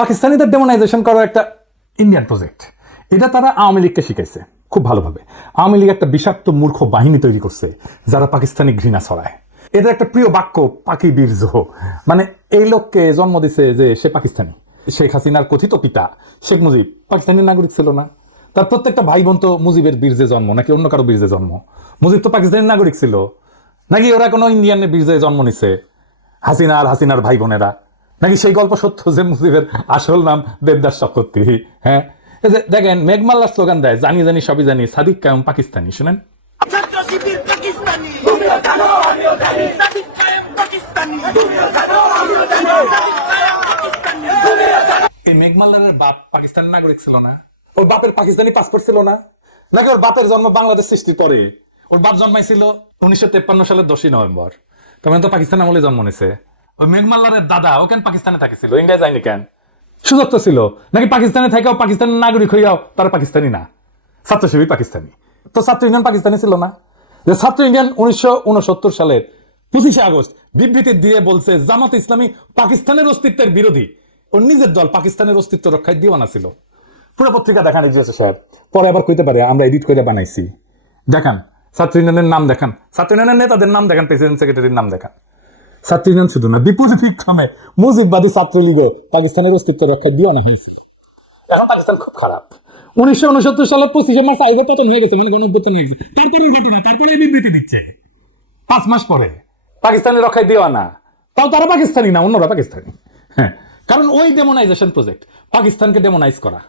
পাকিস্তানিদের ডেমোনাইজেশন করার একটা ইন্ডিয়ান প্রজেক্ট, এটা তারা আওয়ামী লীগকে শিখাইছে খুব ভালোভাবে। আওয়ামী লীগ একটা বিষাক্ত মূর্খ বাহিনী তৈরি করছে যারা পাকিস্তানি ঘৃণা ছড়ায়। এদের একটা প্রিয় বাক্য পাকি বীর্য, মানে এই লোককে জন্ম দিছে যে সে পাকিস্তানি। শেখ হাসিনার কথিত পিতা শেখ মুজিব পাকিস্তানি নাগরিক ছিল না? তার প্রত্যেকটা ভাই বোন তো মুজিবের বীর্যে জন্ম নাকি অন্য কারো বীর্যে জন্ম? মুজিব তো পাকিস্তানি নাগরিক ছিল নাকি ওরা কোনো ইন্ডিয়ানের বীর্যে জন্ম নিছে? হাসিনার ভাই বোনেরা নাকি সেই গল্প সত্য যে মুজিবের আসল নাম দেবদাস চক্রবর্তী? হ্যাঁ, এই যে দেখেন মেঘমাল্লার স্লোগান দেয়, জানি জানি সবই জানি, সাদিক কায়েম পাকিস্তানি। শুনেন, এই মেঘমাল্লারের বাপ পাকিস্তানের নাগরিক ছিল না? ওর বাপের পাকিস্তানি পাসপোর্ট ছিল না? নাকি ওর বাপের জন্ম বাংলাদেশ সৃষ্টির পরে? ওর বাপ জন্মাইছিল 1953 সালের 10ই নভেম্বর। তখন তো পাকিস্তান আমলে জন্ম নিছে। ওই মেঘমাল্লারের দাদা ও কেন পাকিস্তানে থাকিছিল? ইন্ডিয়া যায়নি কেন? সুযোগ তো ছিল নাকি? পাকিস্তানে থাকাও পাকিস্তানের নাগরিক হইয়াও তারা পাকিস্তানি না, ছাত্র শিবির পাকিস্তানি। তো ছাত্র ইউনিয়ন পাকিস্তানি ছিল না? যে ছাত্র ইউনিয়ন 1969 সালের 25শে আগস্ট বিবৃতি দিয়ে বলছে জামাত ইসলামী পাকিস্তানের অস্তিত্বের বিরোধী। ওর নিজের দল পাকিস্তানের অস্তিত্ব রক্ষায় দিওয়ানা ছিল। পুরো পত্রিকা দেখান এগিয়েছে স্যার, পরে আবার কইতে পারে আমরা এডিট করে বানাইছি। দেখান ছাত্র ইউনিয়নের নাম দেখান, ছাত্র ইউনিয়নের নেতাদের নাম দেখান, প্রেসিডেন্ট সেক্রেটারির নাম দেখান। ছাত্র ইউনিয়ন শুধু না, বিপুল বিক্রমে মুজিববাদী ছাত্রলীগে পাকিস্তানের অস্তিত্ব রক্ষা দিওয়ানা হয়েছে। এখন পাকিস্তান খুব খারাপ। 1969 সালের 25শে মার্চ আইবে পতন হয়ে গেছে, মানে গণঅভ্যুত্থান হয়ে গেছে। তারপরে ঘটনা, তারপরে বিবৃতি দিচ্ছে 5 মাস পরে পাকিস্তানের রক্ষায় দিওয়ানা। তাও তারা পাকিস্তানি না, অন্যরা পাকিস্তানি। হ্যাঁ, কারণ ওই ডেমোনাইজেশন প্রজেক্ট, পাকিস্তানকে ডেমোনাইজ করা।